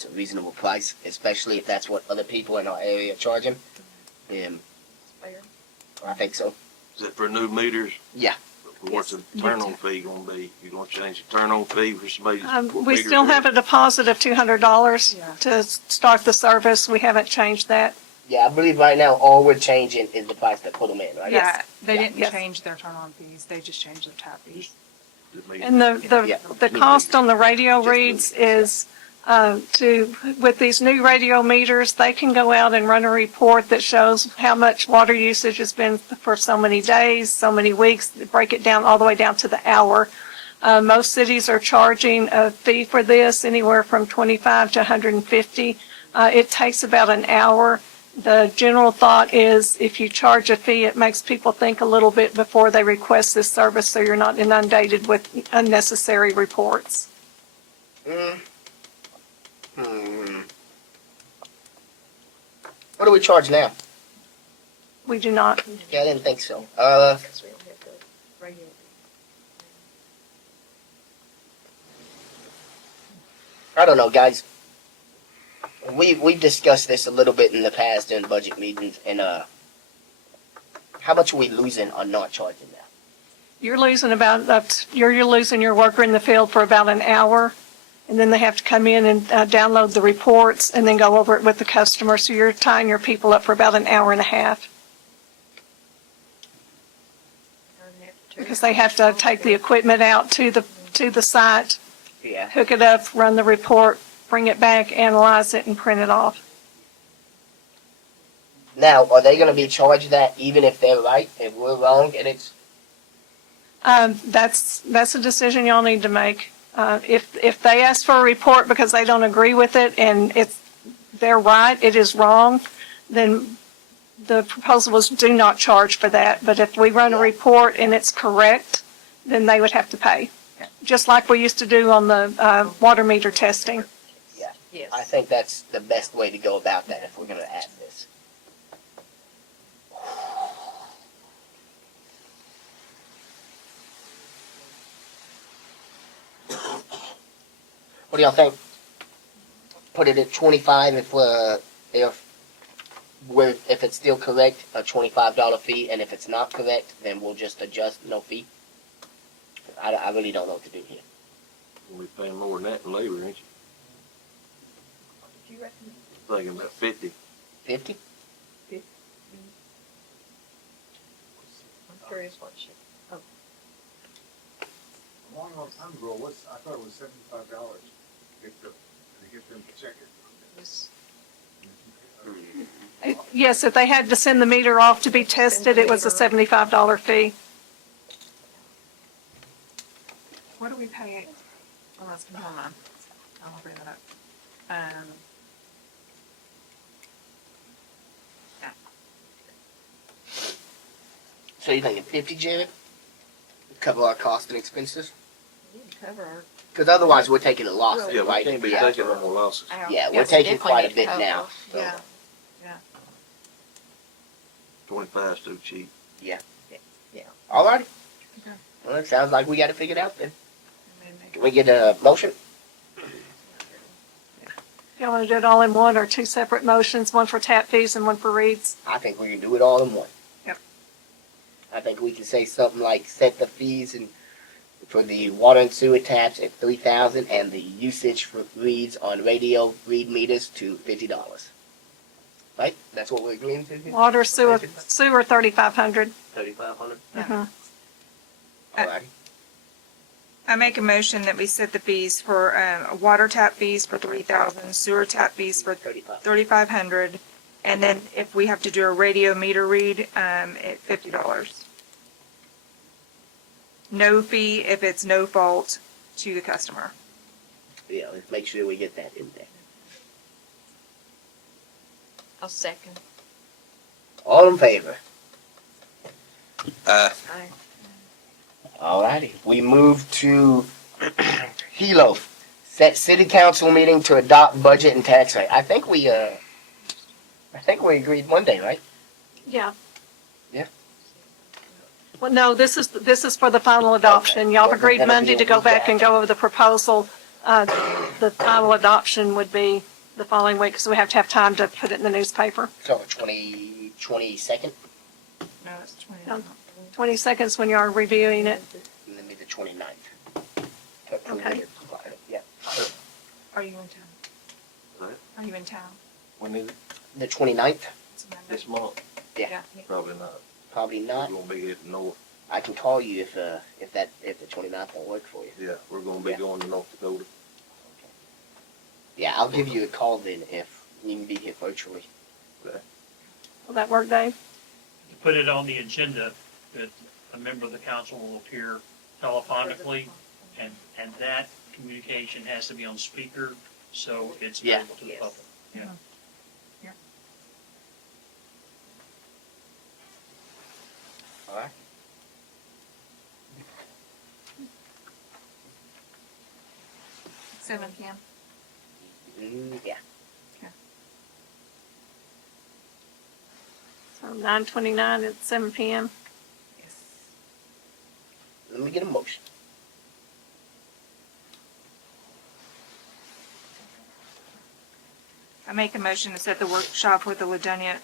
a reasonable price, especially if that's what other people in our area are charging. I think so. Is that for new meters? Yeah. What's the turn-on fee gonna be? You gonna change the turn-on fee for somebody? to put We meters still in? have a deposit of $200 to start the service. We haven't changed that. Yeah, I believe right now all we're changing is the price to put them in, right? Yeah, they Yeah. didn't Yes. change their turn-on fees. They just changed their tap fees. The meter. And the cost on the radio reads is, with these new radio meters, they can go out and run a report that shows how much water usage has been for so many days, so many weeks, break it down all the way down to the hour. Most cities are charging a fee for this, anywhere from 25 to 150. It takes about an hour. The general thought is if you charge a fee, it makes people think a little bit before they request this service, so you're not inundated with unnecessary reports. What do we charge now? We do not. Yeah, I didn't think so. I don't know, guys. We've discussed this a little bit in the past in budget meetings, and how much are we losing on not charging now? You're losing you're losing your worker in the field for about an hour. And then they have to come in and download the reports and then go over it with the customer. So you're tying your people up for about an hour and a half because they have to take the equipment out to the site, Yeah. hook it up, run the report, bring it back, analyze it, and print it off. Now, are they going to be charged that even if they're right, if we're wrong, and it's That's a decision y'all need to make. If they ask for a report because they don't agree with it and they're right, it is wrong, then the proposal was do not charge for that. But if we run a report and it's correct, then they would have to pay. Just like we used to do on the water meter testing. Yes. I think that's the best way to go about that if we're going to add this. What do y'all think? Put it at 25 if it's still correct, a $25 fee, and if it's not correct, then we'll just adjust no fee. I really don't know what to do here. We'll be paying more than that in labor, ain't you? Thinking about 50. 50? I'm curious what she. A long time ago, I thought it was $75 to get them to check it. Yes, if they had to send the meter off to be tested, it was a $75 fee. What do we pay? Well, that's, hold on. I'll bring that up. So you thinking 50, Jared? Cover our costs and expenses? Cover our. Because otherwise we're taking a loss, Yeah, we right? can't be Yeah. taking no more losses. Yeah, we're Yes, taking definitely quite a need to bit cover. now. So. Yeah. 25's too cheap. All right. Okay. Well, it sounds like we got it figured out then. Can we get a motion? You want to do it all in one or two separate motions, one for tap fees and one for reads? I think we can do it all in one. Yep. I think we can say something like set the fees and for the water and sewer taps at $3,000 and the usage for reads on radio read meters to $50. Right? That's what we're agreeing to here? Water, sewer, 3,500. 3,500. Mhm. All right. I make a motion that we set the fees for, water tap fees for 3,000, sewer tap fees for 35. 3,500, and then if we have to do a radio meter read, at $50. No fee if it's no fault to the customer. Yeah, let's make sure we get that in there. I'll second. All in favor? Aye. Alrighty, we move to Hilo. Set city council meeting to adopt budget and tax rate. I think we agreed Monday, right? Yeah. Yeah. Well, no, this is for the final adoption. Y'all Well, agreed then it'll Monday be to a go week back after. and go over the proposal. The final adoption would be the following week, because we have to have time to put it in the newspaper. So 22nd, No, it's 20. No. 20 seconds when you are reviewing it. and then be the 29th. Okay. Yeah. Are you in town? What? Are you in town? When is it? The 29th? It's a Monday. This month? Yeah. Probably not. Probably We're not. gonna be hitting north. I can call you if the 29th won't work for you. Yeah, we're gonna be Yeah. going to North Dakota. Yeah, I'll give you a call then if you can be here virtually. Will that work, Dave? Put it on the agenda that a member of the council will appear telephonically, and that communication has to be on speaker, so it's Yeah. available to the public. Yeah. All right. Seven PM. Yeah. So 9/29 at 7 PM. Yes. Let me get a motion. I make a motion to set the workshop with the Ladonia,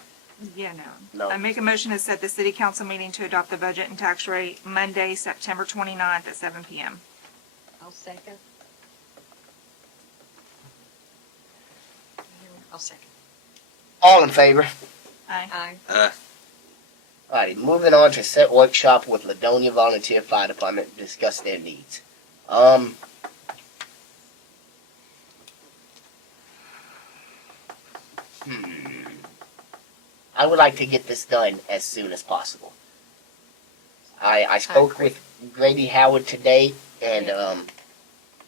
No. I make a motion to set the city council meeting to adopt the budget and tax rate Monday, September 29th at 7 PM. I'll second. I'll second. All in favor? Aye. Alrighty, moving on to set workshop with Ladonia Volunteer Fire Department to discuss their needs. I would like to get this done as soon as possible. I spoke with Grady Howard today, and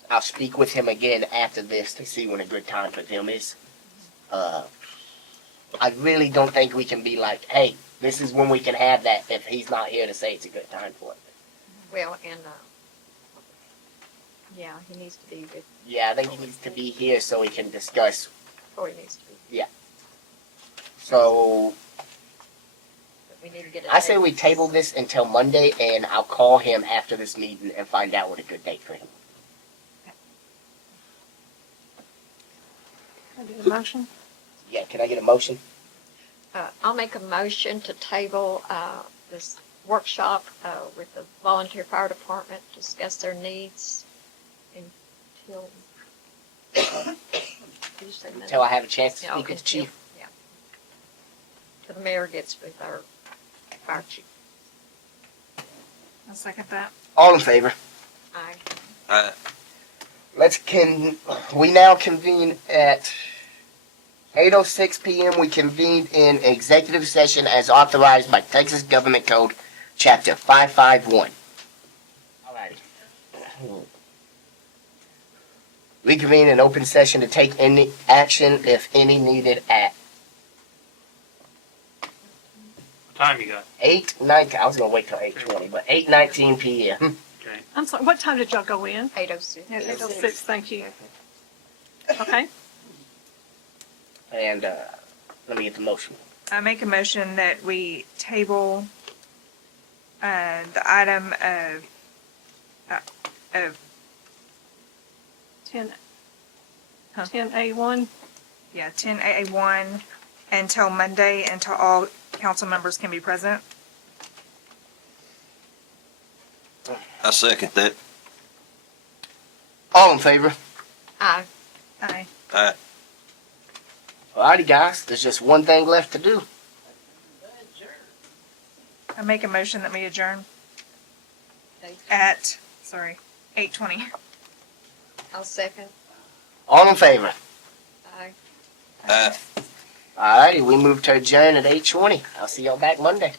I'll speak with him again after this to see when a good time for them is. I really don't think we can be like, hey, this is when we can have that if he's not here to say it's a good time for it. Well, and, yeah, he needs to be with, Yeah, I think he needs to be here so we can discuss. or he needs to be, So but we need to get it. I say we table this until Monday, and I'll call him after this meeting and find out what a good date for him. I did a motion. Yeah, can I get a motion? I'll make a motion to table, this workshop, with the volunteer fire department, discuss their needs until. Did you say Monday? Until I have a chance to Yeah, speak with the chief. Yeah. Till the mayor gets with our fire chief. I'll second that. All in favor? Aye. We now convene at 8:06 p.m. We convened in executive session as authorized by Texas Government Code, Chapter 551. Alrighty. We convene in open session to take any action, if any, needed at What time you got? 8:19. I was gonna wait till 8:20, but 8:19 p.m. I'm sorry, what time did y'all go in? 8:06. 8:06, thank you. Okay, And let me get the motion. I make a motion that we table, the item of 10, Huh. 10A1. 10A1 until Monday, until all council members can be present. I second that. All in favor? Aye. Aye. Alrighty, guys. There's just one thing left to do. I make a motion that we adjourn at, 8:20. I'll second. All in favor? Aye. Alrighty, we move to adjourn at 8:20. I'll see y'all back Monday.